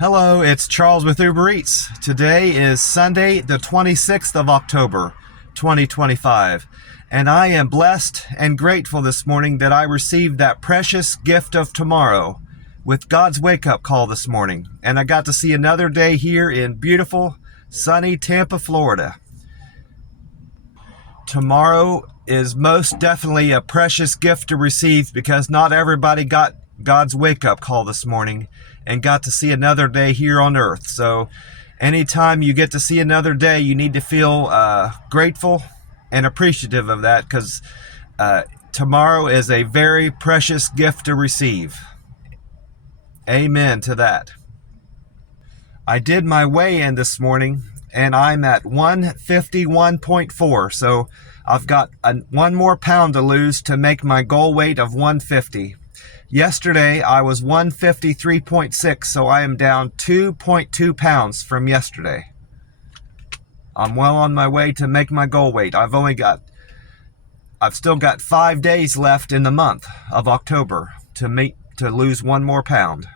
Hello, it's Charles with Uber Eats. Today is Sunday, the 26th of October, 2025. And I am blessed and grateful this morning that I received that precious gift of tomorrow with God's wake-up call this morning. And I got to see another day here in beautiful, sunny Tampa, Florida. Tomorrow is most definitely a precious gift to receive because not everybody got God's wake-up call this morning and got to see another day here on earth. So anytime you get to see another day, you need to feel grateful and appreciative of that, because tomorrow is a very precious gift to receive. Amen to that. I did my weigh-in this morning and I'm at 151.4, so I've got one more pound to lose to make my goal weight of 150. Yesterday, I was 153.6, so I am down 2.2 pounds from yesterday. I'm well on my way to make my goal weight. I've still got 5 days left in the month of October to lose one more pound.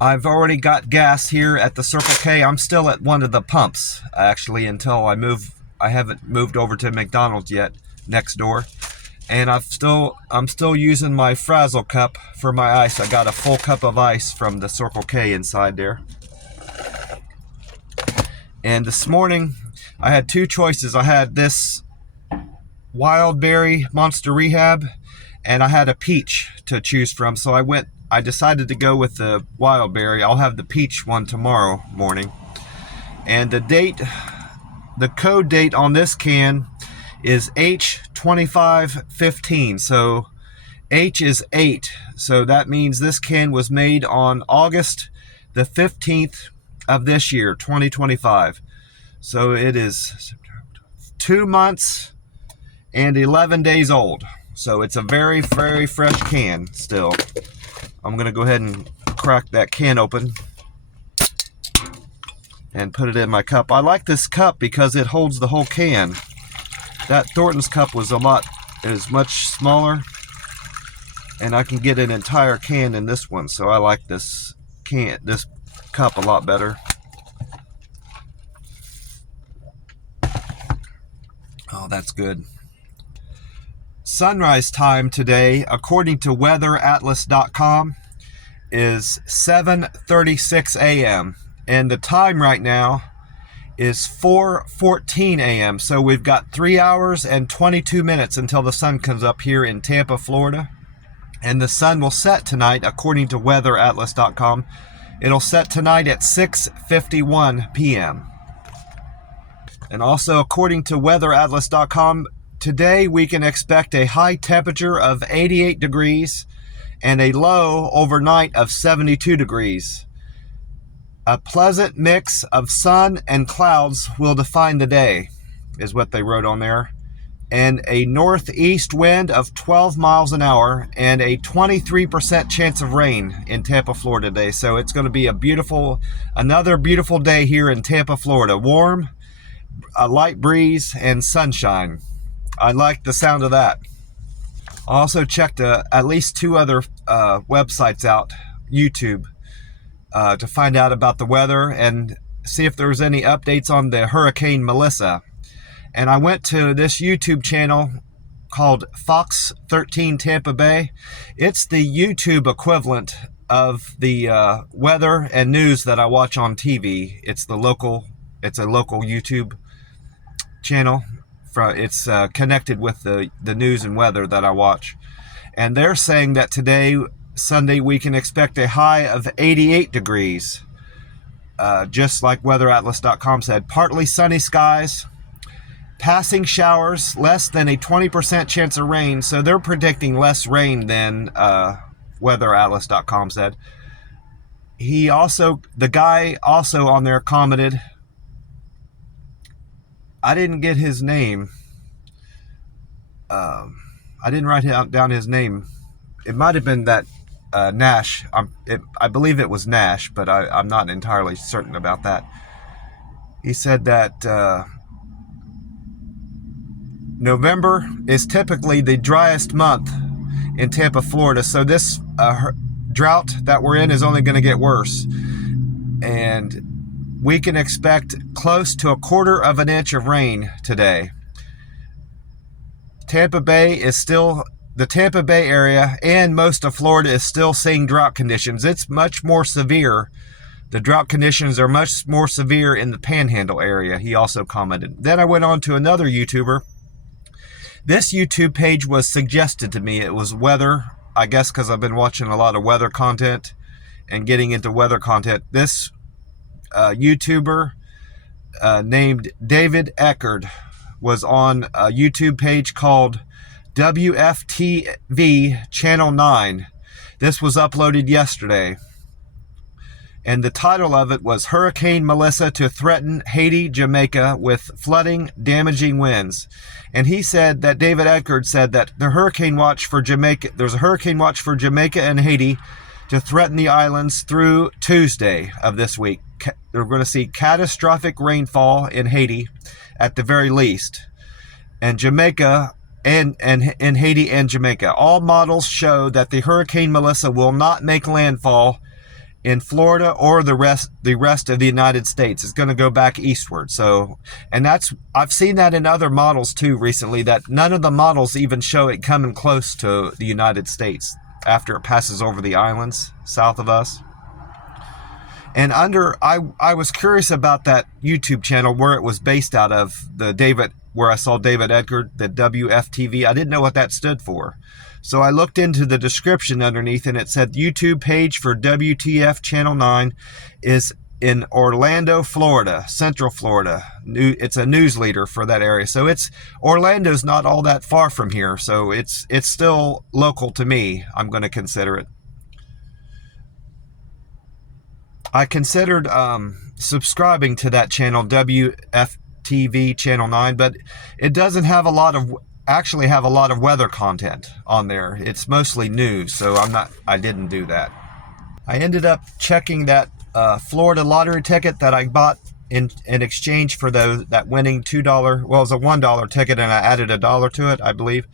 I've already got gas here at the Circle K. I'm still at one of the pumps, actually, until I move. I haven't moved over to McDonald's yet, next door. And I'm still using my Frazzle cup for my ice. I got a full cup of ice from the Circle K inside there. And this morning, I had two choices. I had this Wild Berry Monster Rehab, and I had a peach to choose from. So I decided to go with the Wild Berry. I'll have the peach one tomorrow morning. And the code date on this can is H2515. So H is 8. So that means this can was made on August the 15th of this year, 2025. So it is 2 months and 11 days old. So it's a very, very fresh can still. I'm going to go ahead and crack that can open and put it in my cup. I like this cup because it holds the whole can. That Thornton's cup is much smaller, and I can get an entire can in this one. So I like this cup a lot better. Oh, that's good. Sunrise time today, according to weatheratlas.com, is 7:36 a.m. and the time right now is 4:14 a.m. So we've got 3 hours and 22 minutes until the sun comes up here in Tampa, Florida. And the sun will set tonight, according to weatheratlas.com. It'll set tonight at 6:51 p.m. And also, according to weatheratlas.com, today we can expect a high temperature of 88 degrees and a low overnight of 72 degrees. A pleasant mix of sun and clouds will define the day, is what they wrote on there. And a northeast wind of 12 miles an hour and a 23% chance of rain in Tampa, Florida today. So it's going to be another beautiful day here in Tampa, Florida. Warm, a light breeze, and sunshine. I like the sound of that. I also checked at least 2 other websites out, YouTube, to find out about the weather and see if there was any updates on the Hurricane Melissa. And I went to this YouTube channel called Fox 13 Tampa Bay. It's the YouTube equivalent of the weather and news that I watch on TV. It's a local YouTube channel. It's connected with the news and weather that I watch. And they're saying that today, Sunday, we can expect a high of 88 degrees. Just like weatheratlas.com said. Partly sunny skies, passing showers, less than a 20% chance of rain. So they're predicting less rain than weatheratlas.com said. The guy also on there commented, I didn't get his name. I didn't write down his name. It might have been that Nash. I believe it was Nash, but I'm not entirely certain about that. He said that November is typically the driest month in Tampa, Florida. So this drought that we're in is only going to get worse. And we can expect close to 1/4 of an inch of rain today. Tampa Bay the Tampa Bay area and most of Florida is still seeing drought conditions. It's much more severe. The drought conditions are much more severe in the Panhandle area, he also commented. Then I went on to another YouTuber. This YouTube page was suggested to me. It was weather, I guess because I've been watching a lot of weather content and getting into weather content. This YouTuber named David Eckerd was on a YouTube page called WFTV Channel 9. This was uploaded yesterday. And the title of it was Hurricane Melissa to Threaten Haiti, Jamaica with Flooding, Damaging Winds. And he said that David Eckerd said that there's a hurricane watch for Jamaica and Haiti to threaten the islands through Tuesday of this week. We're going to see catastrophic rainfall in Haiti at the very least. And Jamaica and Haiti and Jamaica. All models show that the Hurricane Melissa will not make landfall in Florida or the rest of the United States. It's going to go back eastward. So, and I've seen that in other models too recently, that none of the models even show it coming close to the United States after it passes over the islands south of us. And I was curious about that YouTube channel where it was based out of, where I saw David Eckerd, the WFTV. I didn't know what that stood for. So I looked into the description underneath, and it said YouTube page for WTF Channel 9 is in Orlando, Florida, Central Florida. It's a news leader for that area. So Orlando's not all that far from here. So it's still local to me. I'm going to consider it. I considered subscribing to that channel, WFTV Channel 9, but it doesn't have a lot of weather content on there. It's mostly news, so I didn't do that. I ended up checking that Florida lottery ticket that I bought in exchange for that winning $2, well, it was a $1 ticket, and I added $1 to it, I believe.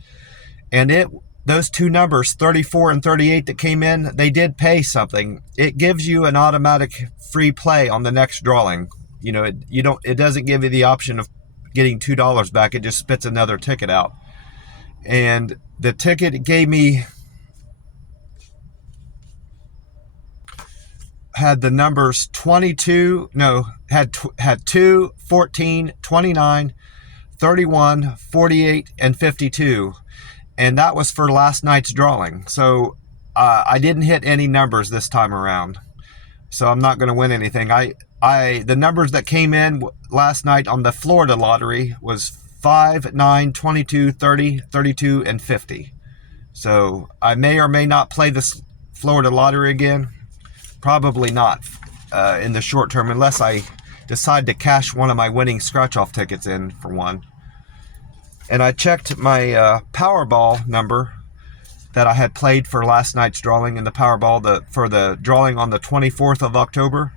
And those two numbers, 34 and 38 that came in, they did pay something. It gives you an automatic free play on the next drawing. You know, it doesn't give you the option of getting $2 back. It just spits another ticket out. And the ticket it gave me had the numbers 2, 14, 29, 31, 48, and 52. And that was for last night's drawing. So I didn't hit any numbers this time around. So I'm not going to win anything. The numbers that came in last night on the Florida lottery was 5, 9, 22, 30, 32, and 50. So I may or may not play this Florida lottery again. Probably not in the short term, unless I decide to cash one of my winning scratch-off tickets in for one. And I checked my Powerball number that I had played for last night's drawing in the Powerball for the drawing on the 24th of October.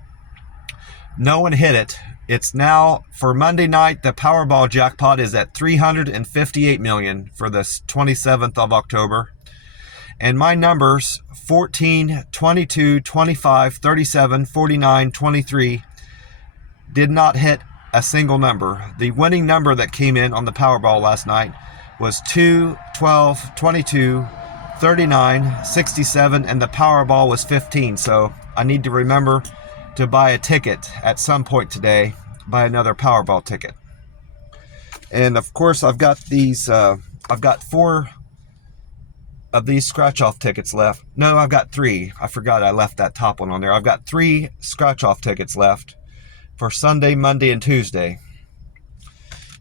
No one hit it. It's now, for Monday night, the Powerball jackpot is at $358 million for the 27th of October. And my numbers, 14, 22, 25, 37, 49, 23, did not hit a single number. The winning number that came in on the Powerball last night was 2, 12, 22, 39, 67, and the Powerball was 15. So I need to remember to buy a ticket at some point today, buy another Powerball ticket. And of course, I've got 4 of these scratch-off tickets left. No, I've got 3. I forgot I left that top one on there. I've got 3 scratch-off tickets left for Sunday, Monday, and Tuesday.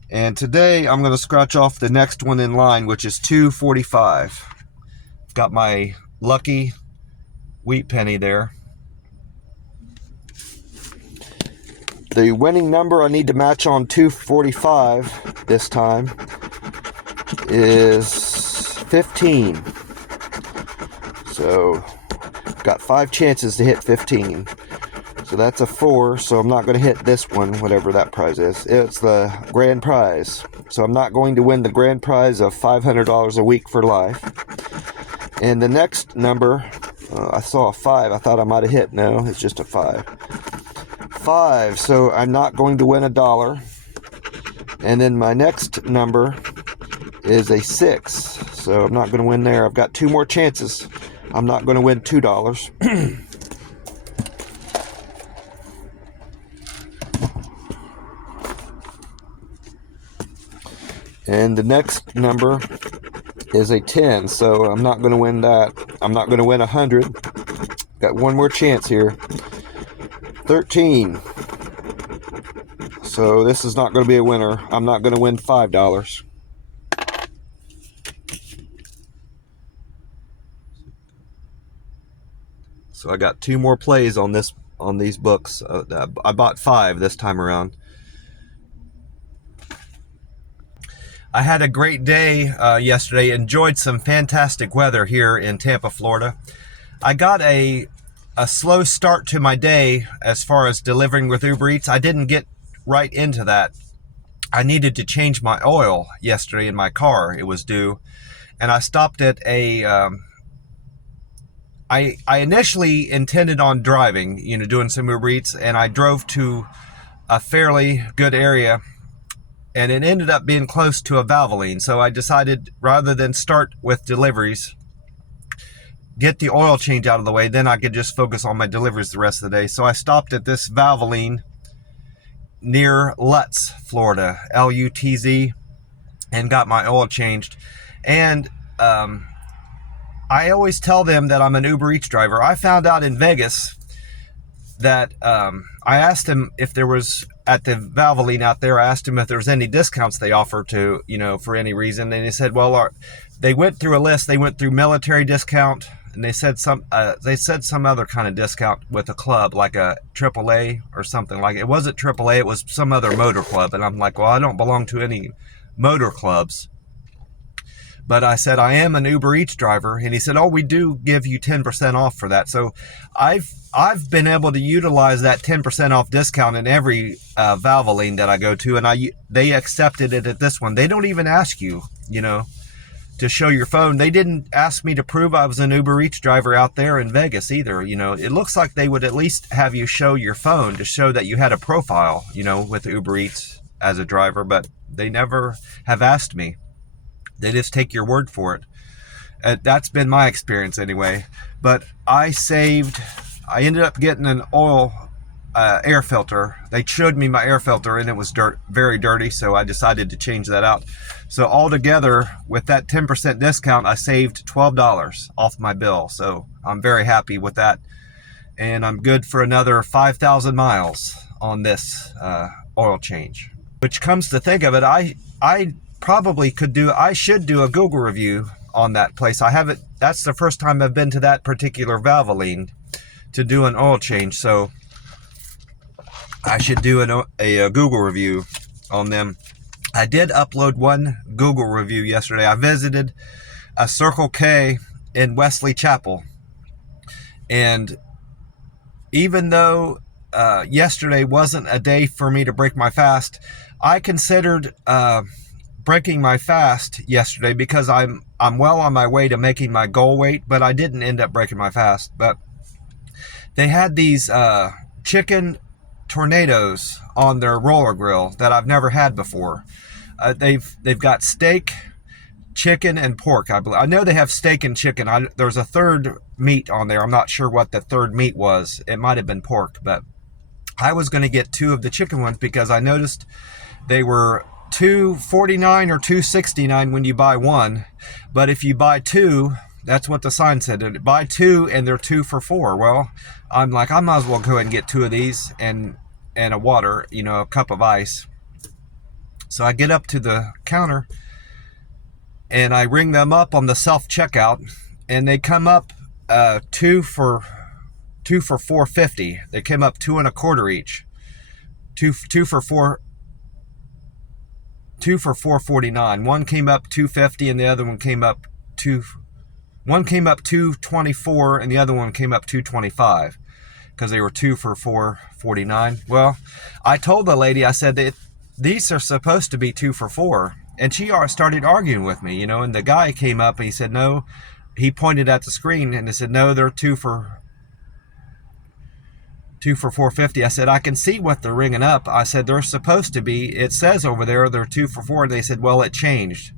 And today I'm going to scratch off the next one in line, which is 245. I've got my lucky wheat penny there. The winning number I need to match on 245 this time is 15. So, got 5 chances to hit 15. So that's a 4, so I'm not going to hit this one, whatever that prize is. It's the grand prize. So I'm not going to win the grand prize of $500 a week for life. And the next number I saw a 5. I thought I might have hit. No, it's just a 5. 5. So I'm not going to win $1. And then my next number is a 6. So I'm not going to win there. I've got 2 more chances. I'm not going to win $2. And the next number is a 10, so I'm not going to win that. I'm not going to win 100. Got 1 more chance here. 13. So this is not going to be a winner. I'm not going to win $5. So I got 2 more plays on these books. I bought 5 this time around. I had a great day yesterday. Enjoyed some fantastic weather here in Tampa, Florida. I got a slow start to my day as far as delivering with Uber Eats. I didn't get right into that. I needed to change my oil yesterday in my car. It was due. And I stopped at a... I initially intended on driving, doing some Uber Eats, and I drove to a fairly good area, and it ended up being close to a Valvoline. So I decided, rather than start with deliveries, get the oil change out of the way, then I could just focus on my deliveries the rest of the day. So I stopped at this Valvoline near Lutz, Florida, Lutz, and got my oil changed. And I always tell them that I'm an Uber Eats driver. I found out in Vegas that I asked him if there was, at the Valvoline out there, I asked him if there was any discounts they offer to, for any reason. And he said, well, they went through a list. They went through military discount, and they said some other kind of discount with a club, like a AAA or something like it. It wasn't AAA, it was some other motor club. And I'm like, well, I don't belong to any motor clubs. But I said, I am an Uber Eats driver. And he said, oh, we do give you 10% off for that. So I've been able to utilize that 10% off discount in every Valvoline that I go to. And they accepted it at this one. They don't even ask you, to show your phone. They didn't ask me to prove I was an Uber Eats driver out there in Vegas either. It looks like they would at least have you show your phone to show that you had a profile, with Uber Eats as a driver. But they never have asked me. They just take your word for it. That's been my experience anyway. But I ended up getting an oil air filter. They showed me my air filter and it was very dirty, so I decided to change that out. So altogether, with that 10% discount, I saved $12 off my bill. So I'm very happy with that. And I'm good for another 5,000 miles on this oil change. Which, comes to think of it, I should do a Google review on that place. I haven't. That's the first time I've been to that particular Valvoline to do an oil change. So I should do a Google review on them. I did upload one Google review yesterday. I visited a Circle K in Wesley Chapel. And even though yesterday wasn't a day for me to break my fast, I considered breaking my fast yesterday because I'm well on my way to making my goal weight, but I didn't end up breaking my fast. But they had these chicken tornadoes on their roller grill that I've never had before. They've got steak, chicken, and pork. I know they have steak and chicken. There's a third meat on there. I'm not sure what the third meat was. It might have been pork, but I was going to get 2 of the chicken ones because I noticed they were $2.49 or $2.69 when you buy one, but if you buy 2, that's what the sign said. Buy 2 and they're 2 for $4. Well, I'm like, I might as well go ahead and get 2 of these and a water, a cup of ice. So I get up to the counter and I ring them up on the self-checkout, and they come up 2 for $4.50. They came up 2 1/4 each. 2 for $4.49. One came up $2.50 and the other one came up $2.24 and the other one came up $2.25 because they were 2 for $4.49. Well, I told the lady, I said that these are supposed to be 2 for $4, and she started arguing with me, and the guy came up and he said, no, he pointed at the screen and he said, no, they're two for $4.50. I said, I can see what they're ringing up. I said, they're supposed to be, it says over there they're 2 for $4. They said, well, it changed.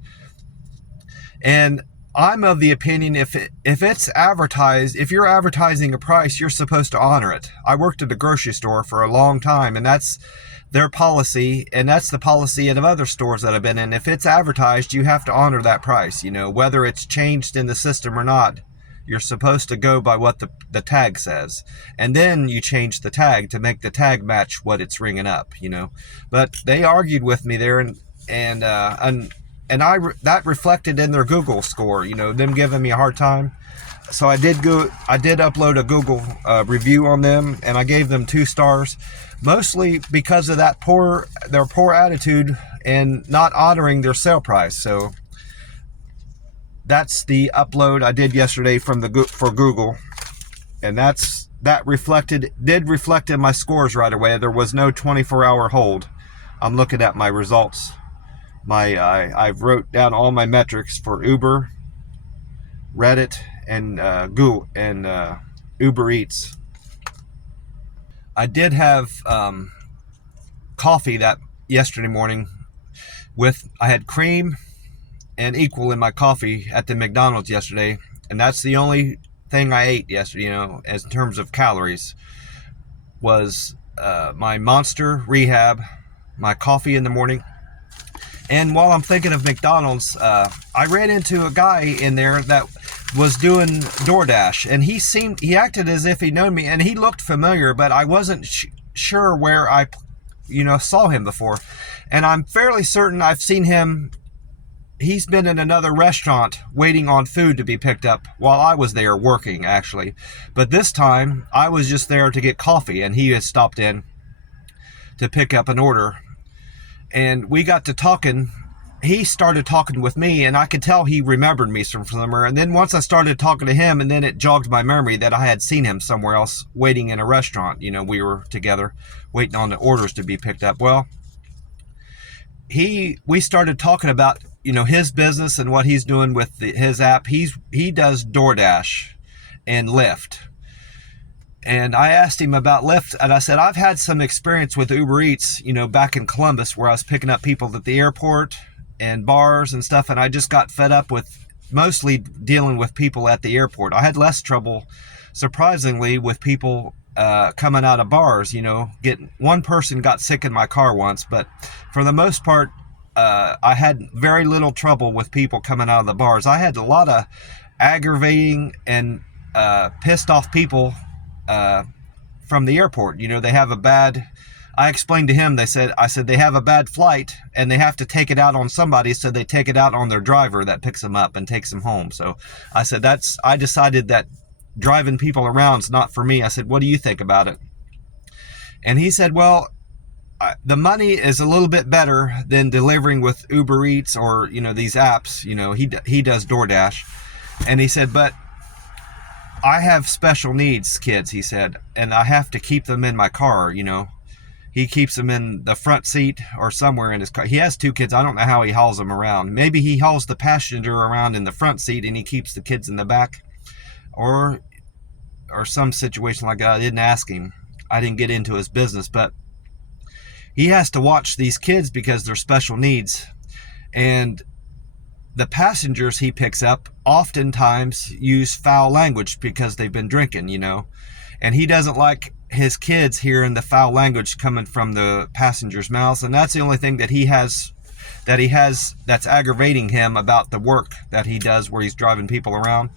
And I'm of the opinion, if it's advertised, if you're advertising a price, you're supposed to honor it. I worked at a grocery store for a long time, and that's their policy, and that's the policy of other stores that I've been in. If it's advertised, you have to honor that price, you know, whether it's changed in the system or not. You're supposed to go by what the tag says, and then you change the tag to make the tag match what it's ringing up, you know. But they argued with me there, and that reflected in their Google score, you know, them giving me a hard time. So I did upload a Google review on them, and I gave them 2 stars, mostly because of that their poor attitude and not honoring their sale price. So that's the upload I did yesterday for Google, and that did reflect in my scores right away. There was no 24-hour hold. I'm looking at my results. I wrote down all my metrics for Uber, Reddit, and Google and Uber Eats. I did have coffee that yesterday morning I had cream and equal in my coffee at the McDonald's yesterday, and that's the only thing I ate yesterday, you know, as in terms of calories, was my Monster Rehab, my coffee in the morning. And while I'm thinking of McDonald's, I ran into a guy in there that was doing DoorDash, and he acted as if he knew me, and he looked familiar, but I wasn't sure where I, you know, saw him before. And I'm fairly certain I've seen him. He's been in another restaurant waiting on food to be picked up while I was there working, actually. But this time, I was just there to get coffee, and he had stopped in to pick up an order. And we got to talking. He started talking with me, and I could tell he remembered me from somewhere. And then once I started talking to him, and then it jogged my memory that I had seen him somewhere else waiting in a restaurant. You know, we were together waiting on the orders to be picked up. Well, we started talking about, you know, his business and what he's doing with his app. He does DoorDash and Lyft. And I asked him about Lyft, and I said, I've had some experience with Uber Eats, you know, back in Columbus, where I was picking up people at the airport and bars and stuff, and I just got fed up with mostly dealing with people at the airport. I had less trouble, surprisingly, with people coming out of bars, you know. One person got sick in my car once, but for the most part, I had very little trouble with people coming out of the bars. I had a lot of aggravating and pissed off people from the airport. You know, they have I explained to him, I said they have a bad flight and they have to take it out on somebody, so they take it out on their driver that picks them up and takes them home. So I said, I decided that driving people around is not for me. I said, what do you think about it? And he said, well, the money is a little bit better than delivering with Uber Eats or, you know, these apps. You know, he does DoorDash. And he said, but I have special needs kids, he said, and I have to keep them in my car, you know. He keeps them in the front seat or somewhere in his car. He has 2 kids. I don't know how he hauls them around. Maybe he hauls the passenger around in the front seat and he keeps the kids in the back, or some situation like that. I didn't ask him. I didn't get into his business, but he has to watch these kids because they're special needs. And the passengers he picks up oftentimes use foul language because they've been drinking, you know. And he doesn't like his kids hearing the foul language coming from the passengers' mouths. And that's the only thing that he has that's aggravating him about the work that he does where he's driving people around.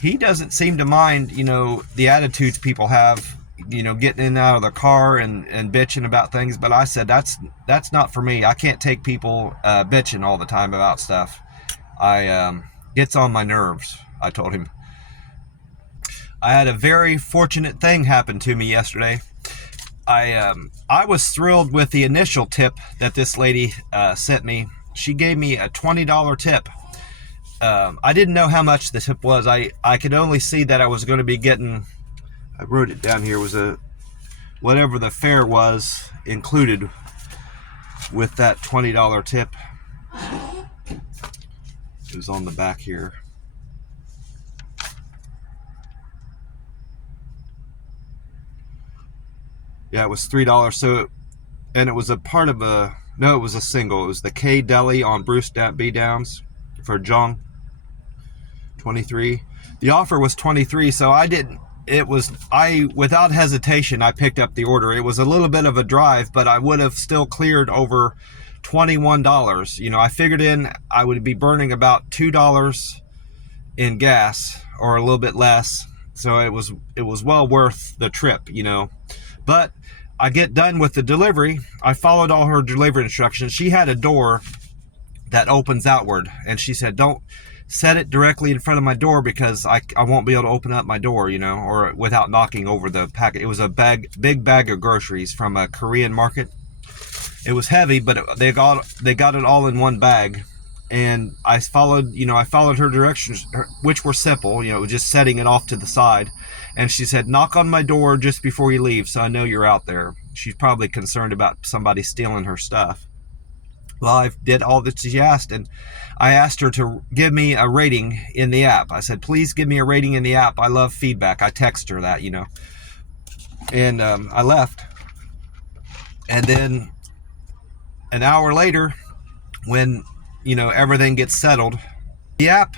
He doesn't seem to mind, you know, the attitudes people have, you know, getting in and out of the car and bitching about things. But I said, that's not for me. I can't take people bitching all the time about stuff. Gets on my nerves, I told him. I had a very fortunate thing happen to me yesterday. I was thrilled with the initial tip that this lady sent me. She gave me a $20 tip. I didn't know how much the tip was. I could only see that I was going to be getting, I wrote it down here, was whatever the fare was included with that $20 tip. It was on the back here. Yeah, it was $3. So, and it was a part of a, no, it was a single. It was the K Deli on Bruce B. Downs for Jong, 23. The offer was 23, so I didn't, without hesitation, I picked up the order. It was a little bit of a drive, but I would have still cleared over $21. You know, I figured I would be burning about $2 in gas, or a little bit less. So it was well worth the trip, you know. But I get done with the delivery. I followed all her delivery instructions. She had a door that opens outward, and she said, don't set it directly in front of my door because I won't be able to open up my door, you know, or without knocking over the packet. It was a big bag of groceries from a Korean market. It was heavy, but they got it all in one bag. And I followed her directions, which were simple, you know, just setting it off to the side. And she said, knock on my door just before you leave so I know you're out there. She's probably concerned about somebody stealing her stuff. Well, I did all that she asked, and I asked her to give me a rating in the app. I said, please give me a rating in the app. I love feedback. I text her that, you know. And I left. And then an hour later, when, you know, everything gets settled, the app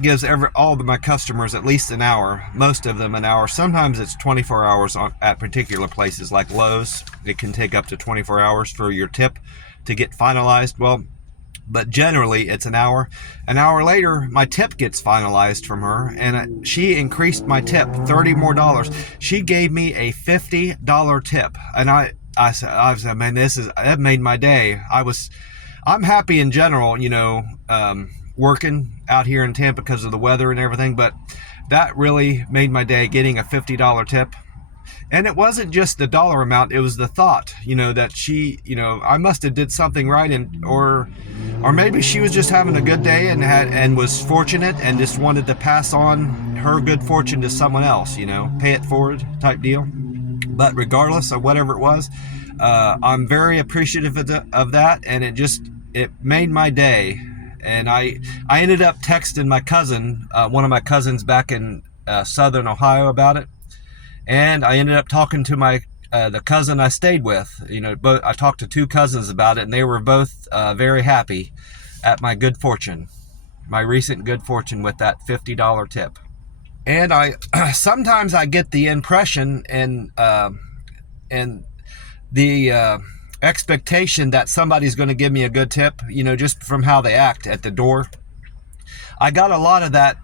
gives all of my customers at least an hour, most of them an hour. Sometimes it's 24 hours at particular places like Lowe's. It can take up to 24 hours for your tip to get finalized. Well, but generally it's an hour. An hour later, my tip gets finalized from her, and she increased my tip $30 more. She gave me a $50 tip, and I said, man, that made my day. I'm happy in general, you know, working out here in Tampa because of the weather and everything, but that really made my day, getting a $50 tip. And it wasn't just the dollar amount, it was the thought, you know, that she, you know, I must have did something right, and or maybe she was just having a good day and was fortunate and just wanted to pass on her good fortune to someone else, you know, pay it forward type deal. But regardless of whatever it was, I'm very appreciative of that, and it made my day. And I ended up texting my cousin, one of my cousins back in southern Ohio, about it. And I ended up talking to the cousin I stayed with. You know, I talked to two cousins about it, and they were both very happy at my good fortune, my recent good fortune with that $50 tip. And sometimes I get the impression and the expectation that somebody's going to give me a good tip, you know, just from how they act at the door. I got a lot of that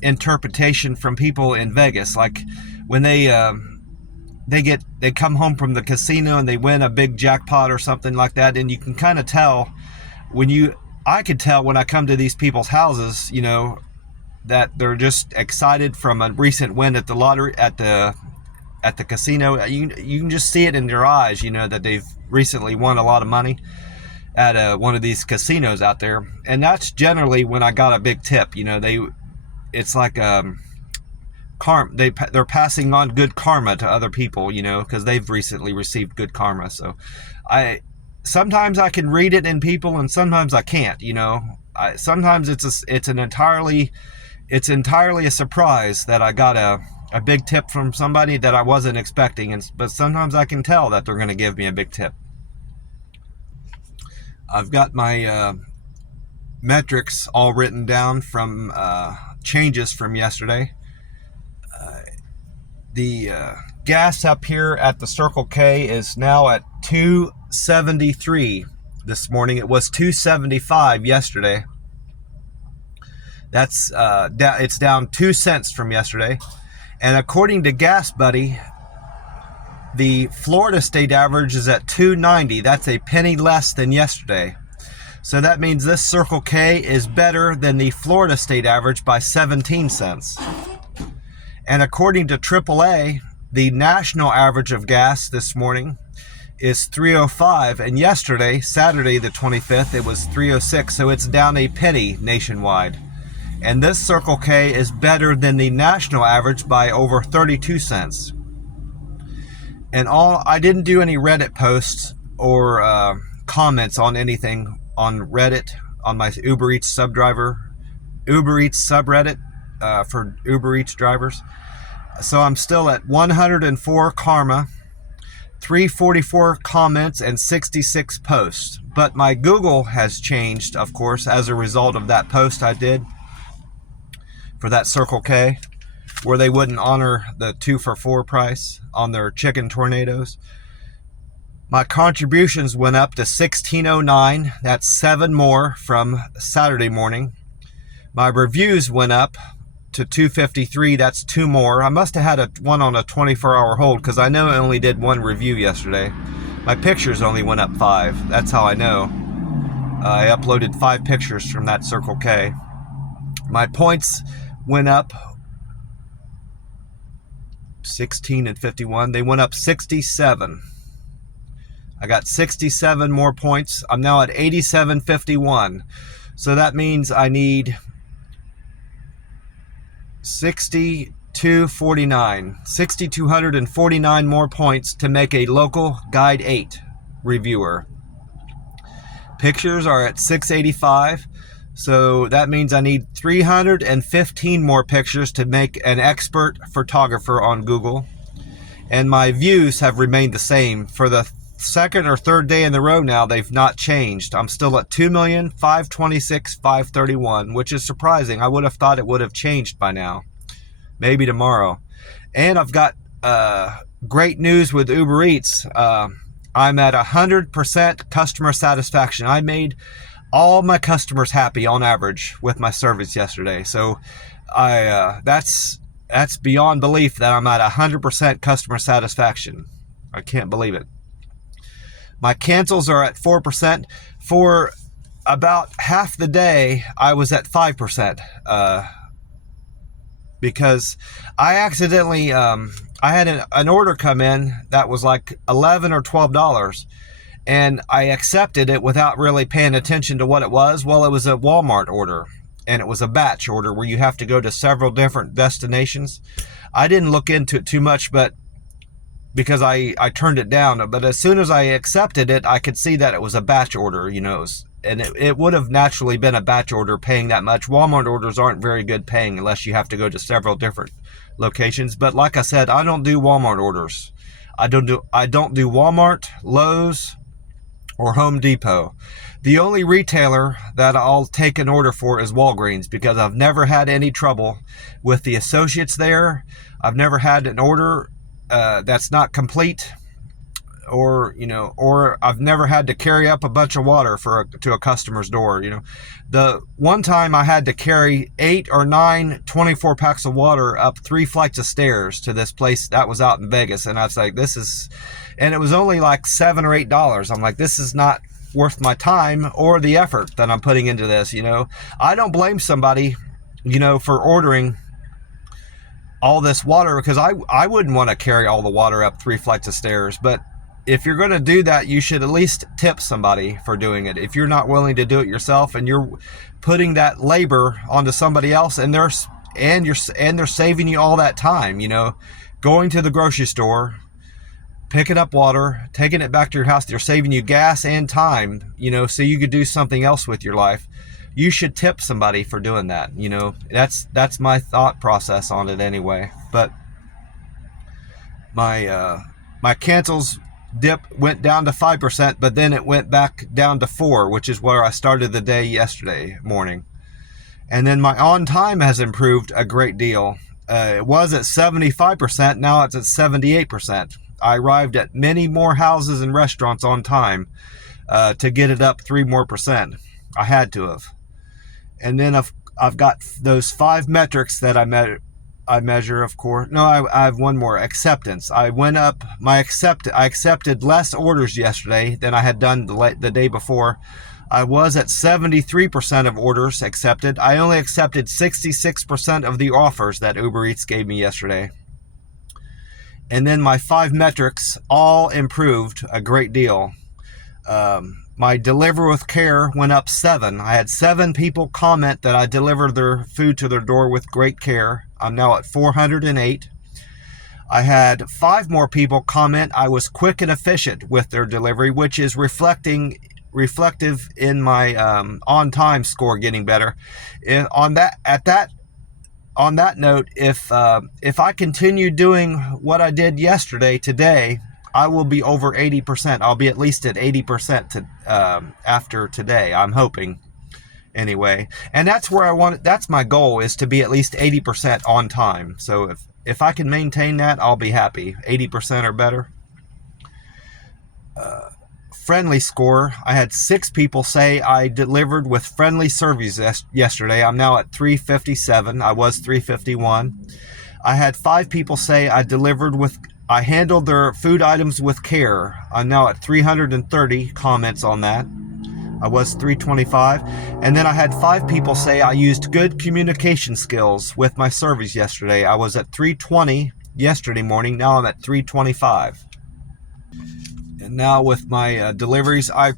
interpretation from people in Vegas, like when they come home from the casino and they win a big jackpot or something like that, and you can kind of tell I could tell when I come to these people's houses, you know, that they're just excited from a recent win at the lottery, at the casino. You can just see it in their eyes, you know, that they've recently won a lot of money at one of these casinos out there. And that's generally when I got a big tip. You know, it's like they're passing on good karma to other people, you know, because they've recently received good karma. So sometimes I can read it in people, and sometimes I can't, you know. Sometimes it's entirely a surprise that I got a big tip from somebody that I wasn't expecting, but sometimes I can tell that they're going to give me a big tip. I've got my metrics all written down from changes from yesterday. The gas up here at the Circle K is now at $2.73 this morning. It was $2.75 yesterday. That's it's down 2 cents from yesterday. And according to Gas Buddy, the Florida state average is at $2.90. That's a penny less than yesterday. So that means this Circle K is better than the Florida state average by 17 cents. And according to AAA, the national average of gas this morning is $3.05. And yesterday, Saturday the 25th, it was $3.06. So it's down a penny nationwide. And this Circle K is better than the national average by over 32 cents. And I didn't do any Reddit posts or comments on anything on Reddit, on my Uber Eats subreddit for Uber Eats drivers. So I'm still at 104 karma. 344 comments and 66 posts. But my Google has changed, of course, as a result of that post I did for that Circle K, where they wouldn't honor the 2 for $4 price on their chicken tornadoes. My contributions went up to $16.09. That's 7 more from Saturday morning. My reviews went up to 253. That's 2 more. I must have had one on a 24-hour hold, because I know I only did 1 review yesterday. My pictures only went up 5. That's how I know. I uploaded 5 pictures from that Circle K. My points went up 16 and 51. They went up 67. I got 67 more points. I'm now at 87.51. So that means I need 6,249 more points to make a local Guide 8 reviewer. Pictures are at 685. So that means I need 315 more pictures to make an expert photographer on Google. And my views have remained the same. For the second or third day in a row now, they've not changed. I'm still at 2,526,531, which is surprising. I would have thought it would have changed by now. Maybe tomorrow. And I've got great news with Uber Eats. I'm at 100% customer satisfaction. I made all my customers happy on average with my service yesterday. So that's beyond belief that I'm at 100% customer satisfaction. I can't believe it. My cancels are at 4%. For about half the day, I was at 5%. Because I accidentally, I had an order come in that was like $11 or $12. And I accepted it without really paying attention to what it was. Well, it was a Walmart order, and it was a batch order where you have to go to several different destinations. I didn't look into it too much, but because I turned it down. But as soon as I accepted it, I could see that it was a batch order, you know, and it would have naturally been a batch order paying that much. Walmart orders aren't very good paying unless you have to go to several different locations. But like I said, I don't do Walmart orders. I don't do Walmart, Lowe's, or Home Depot. The only retailer that I'll take an order for is Walgreens, because I've never had any trouble with the associates there. I've never had an order that's not complete, or I've never had to carry up a bunch of water to a customer's door. The one time I had to carry 8 or 9 24 packs of water up 3 flights of stairs to this place that was out in Vegas, and I was like, and it was only like $7 or $8. I'm like, this is not worth my time or the effort that I'm putting into this. I don't blame somebody, for ordering all this water, because I wouldn't want to carry all the water up 3 flights of stairs. But if you're going to do that, you should at least tip somebody for doing it. If you're not willing to do it yourself, and you're putting that labor onto somebody else, and they're saving you all that time, going to the grocery store, picking up water, taking it back to your house, they're saving you gas and time, so you could do something else with your life. You should tip somebody for doing that. That's my thought process on it anyway. But my cancels went down to 5%, but then it went back down to 4%, which is where I started the day yesterday morning. And then my on time has improved a great deal. It was at 75%, now it's at 78%. I arrived at many more houses and restaurants on time to get it up 3% more. I had to have. And then I've got those 5 metrics that I measure, of course. No, I have one more. Acceptance. I went up. I accepted less orders yesterday than I had done the day before. I was at 73% of orders accepted. I only accepted 66% of the offers that Uber Eats gave me yesterday. And then my 5 metrics all improved a great deal. My deliver with care went up 7. I had 7 people comment that I delivered their food to their door with great care. I'm now at 408. I had 5 more people comment I was quick and efficient with their delivery, which is reflective in my on-time score getting better. On that note, if I continue doing what I did yesterday today, I will be over 80%. I'll be at least at 80% after today, I'm hoping. Anyway, and that's where I want. That's my goal, is to be at least 80% on time. So if I can maintain that, I'll be happy. 80% or better. Friendly score. I had 6 people say I delivered with friendly service yesterday. I'm now at 357. I was 351. I had 5 people say I handled their food items with care. I'm now at 330 comments on that. I was 325. And then I had 5 people say I used good communication skills with my service yesterday. I was at 320 yesterday morning. Now I'm at 325. And now with my deliveries, I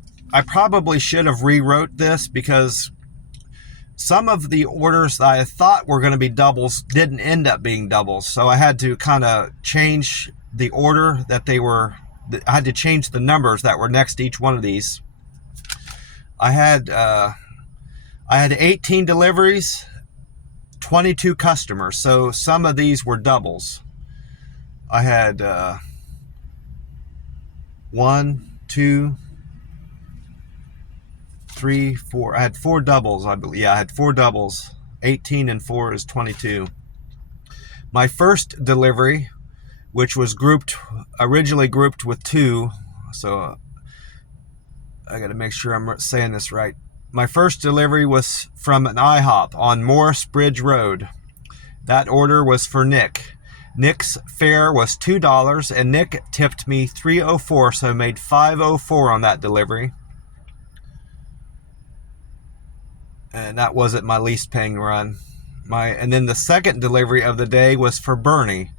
probably should have rewrote this, because some of the orders that I thought were going to be doubles didn't end up being doubles. So I had to kind of change the order that they were. I had to change the numbers that were next to each one of these. I had 18 deliveries, 22 customers. So some of these were doubles. I had 1, 2, 3, 4. I had 4 doubles, I believe. Yeah, I had 4 doubles. 18 and 4 is 22. My first delivery, which was originally grouped with 2, so I got to make sure I'm saying this right. My first delivery was from an IHOP on Morris Bridge Road. That order was for Nick. Nick's fare was $2, and Nick tipped me $3.04, so I made $5.04 on that delivery. And that wasn't my least paying run. And then the second delivery of the day was for Bernie.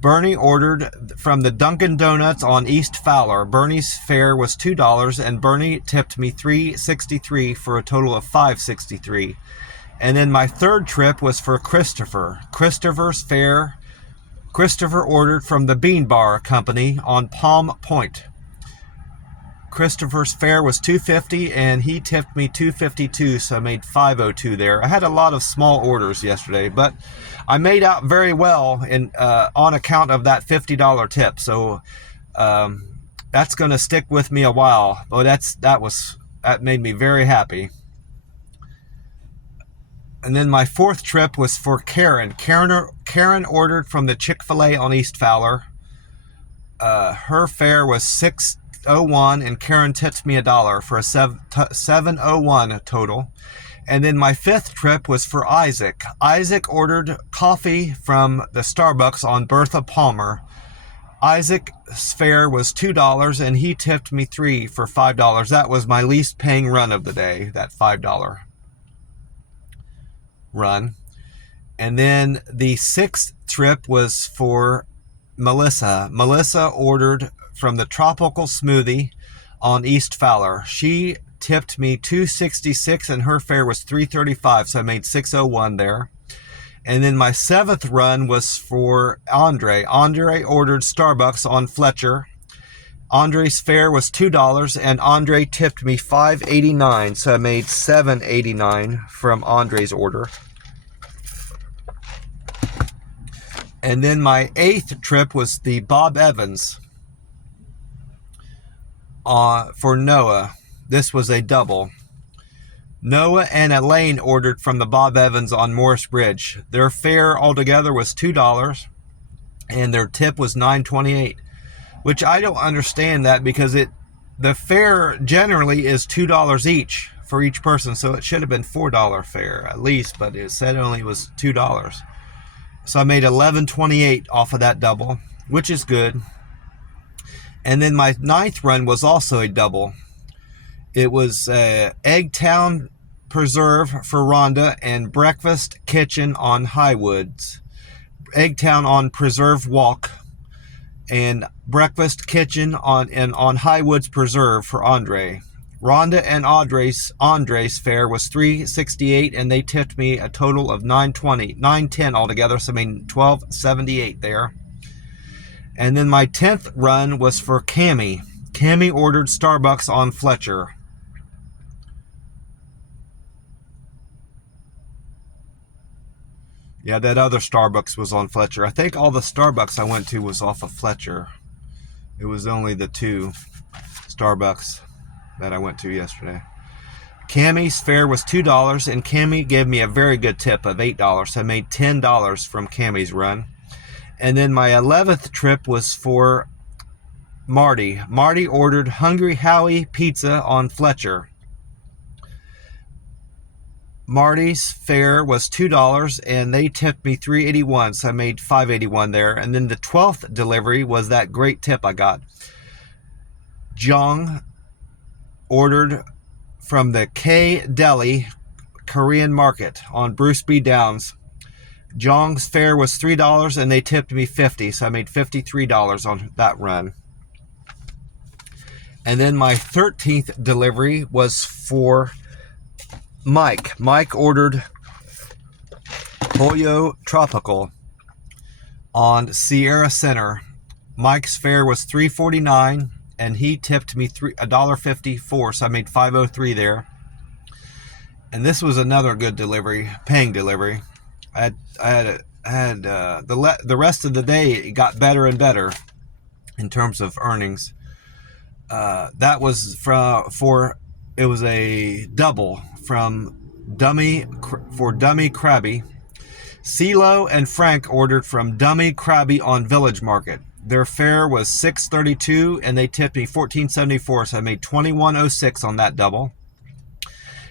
Bernie ordered from the Dunkin' Donuts on East Fowler. Bernie's fare was $2, and Bernie tipped me $3.63 for a total of $5.63. And then my third trip was for Christopher. Christopher ordered from the Bean Bar Company on Palm Point. Christopher's fare was $2.50, and he tipped me $2.52, so I made $5.02 there. I had a lot of small orders yesterday, but I made out very well on account of that $50 tip. So that's going to stick with me a while. Oh, that made me very happy. And then my fourth trip was for Karen. Karen ordered from the Chick-fil-A on East Fowler. Her fare was $6.01, and Karen tipped me $1 for a $7.01 total. And then my fifth trip was for Isaac. Isaac ordered coffee from the Starbucks on Bertha Palmer. Isaac's fare was $2, and he tipped me $3 for $5. That was my least paying run of the day, that $5 run. And then the sixth trip was for Melissa. Melissa ordered from the Tropical Smoothie on East Fowler. She tipped me $2.66, and her fare was $3.35, so I made $6.01 there. And then my seventh run was for Andre. Andre ordered Starbucks on Fletcher. Andre's fare was $2, and Andre tipped me $5.89, so I made $7.89 from Andre's order. And then my eighth trip was the Bob Evans for Noah. This was a double. Noah and Elaine ordered from the Bob Evans on Morris Bridge. Their fare altogether was $2, and their tip was $9.28, which I don't understand that, because the fare generally is $2 each for each person, so it should have been $4 fare at least, but it said only was $2. So I made $11.28 off of that double, which is good. And then my ninth run was also a double. It was Eggtown Preserve for Rhonda and Breakfast Kitchen on Highwoods. Eggtown on Preserve Walk, and Breakfast Kitchen on Highwoods Preserve for Andre. Rhonda and Andre's fare was $3.68, and they tipped me a total of $9.10 altogether, so I mean $12.78 there. And then my 10th run was for Cammie. Cammie ordered Starbucks on Fletcher. Yeah, that other Starbucks was on Fletcher. I think all the Starbucks I went to was off of Fletcher. It was only the 2 Starbucks that I went to yesterday. Cammie's fare was $2, and Cammie gave me a very good tip of $8. I made $10 from Cammie's run. And then my 11th trip was for Marty. Marty ordered Hungry Howie pizza on Fletcher. Marty's fare was $2, and they tipped me $3.81, so I made $5.81 there. And then the 12th delivery was that great tip I got. Jong ordered from the K Deli Korean Market on Bruce B. Downs. Jong's fare was $3, and they tipped me $50, so I made $53 on that run. And then my 13th delivery was for Mike. Mike ordered Pollo Tropical on Sierra Center. Mike's fare was $3.49, and he tipped me $1.54, so I made $5.03 there. And this was another good delivery, paying delivery. I had the rest of the day, it got better and better in terms of earnings. That was it was a double from Dummy Krabby. CeeLo and Frank ordered from Dummy Krabby on Village Market. Their fare was $6.32, and they tipped me $14.74, so I made $21.06 on that double.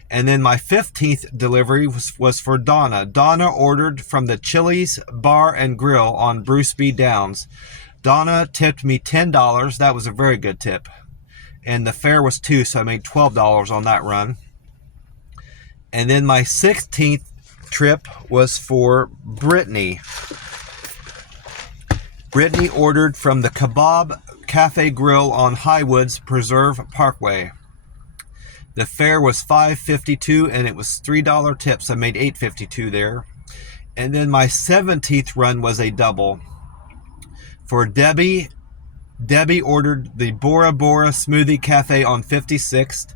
And then my 15th delivery was for Donna. Donna ordered from the Chili's Bar and Grill on Bruce B. Downs. Donna tipped me $10. That was a very good tip. And the fare was $2, so I made $12 on that run. And then my 16th trip was for Brittany. Brittany ordered from the Kebab Cafe Grill on Highwoods Preserve Parkway. The fare was $5.52, and it was $3 tips. I made $8.52 there. And then my 17th run was a double. For Debbie, Debbie ordered the Bora Bora Smoothie Cafe on 56th,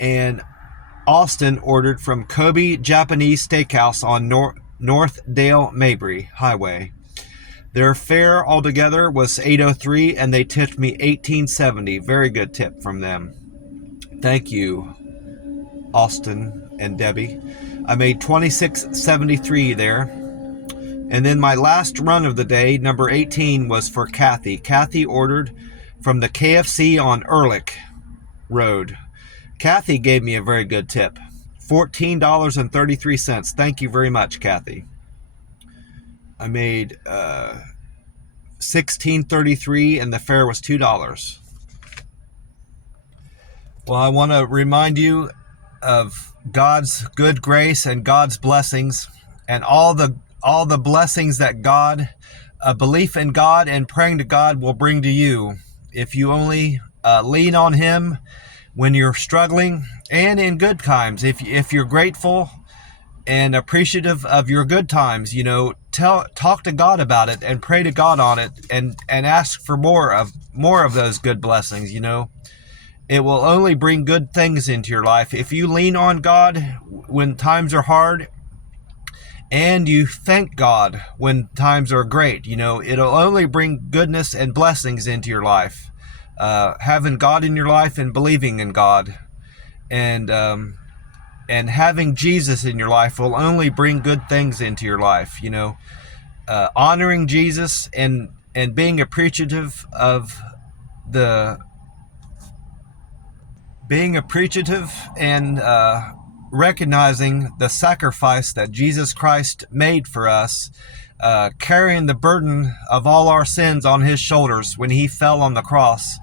and Austin ordered from Kobe Japanese Steakhouse on Northdale Mabry Highway. Their fare altogether was $8.03, and they tipped me $18.70. Very good tip from them. Thank you, Austin and Debbie. I made $26.73 there. And then my last run of the day, number 18, was for Kathy. Kathy ordered from the KFC on Ehrlich Road. Kathy gave me a very good tip, $14.33. Thank you very much, Kathy. I made $16.33, and the fare was $2. Well, I want to remind you of God's good grace and God's blessings, and all the blessings that God, a belief in God and praying to God will bring to you if you only lean on Him when you're struggling, and in good times. If you're grateful and appreciative of your good times, talk to God about it and pray to God on it, and ask for more of those good blessings. It will only bring good things into your life if you lean on God when times are hard, and you thank God when times are great. It'll only bring goodness and blessings into your life. Having God in your life and believing in God, and having Jesus in your life will only bring good things into your life. Honoring Jesus and being appreciative and recognizing the sacrifice that Jesus Christ made for us, carrying the burden of all our sins on His shoulders when He fell on the cross,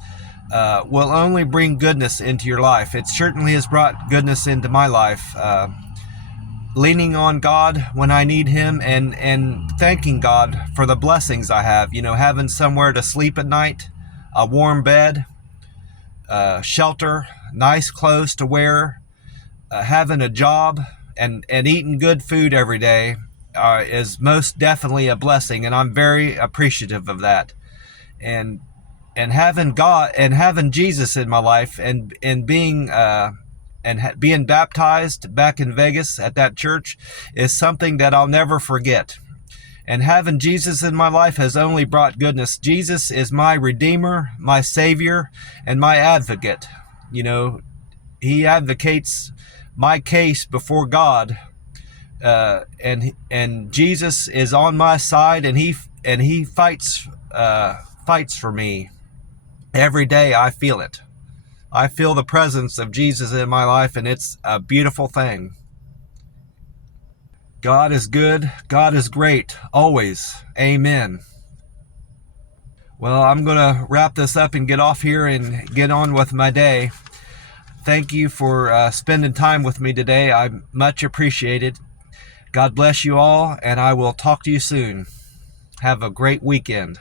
will only bring goodness into your life. It certainly has brought goodness into my life. Leaning on God when I need Him, and thanking God for the blessings I have. Having somewhere to sleep at night, a warm bed, shelter, nice clothes to wear, having a job, and eating good food every day is most definitely a blessing, and I'm very appreciative of that. And having God and having Jesus in my life, and being being baptized back in Vegas at that church is something that I'll never forget. And having Jesus in my life has only brought goodness. Jesus is my Redeemer, my Savior, and my advocate. You know, he advocates my case before God, and Jesus is on my side, and he fights for me every day. I feel it. I feel the presence of Jesus in my life, and it's a beautiful thing. God is good. God is great. Always. Amen. Well, I'm going to wrap this up and get off here and get on with my day. Thank you for spending time with me today. I much appreciate it. God bless you all, and I will talk to you soon. Have a great weekend.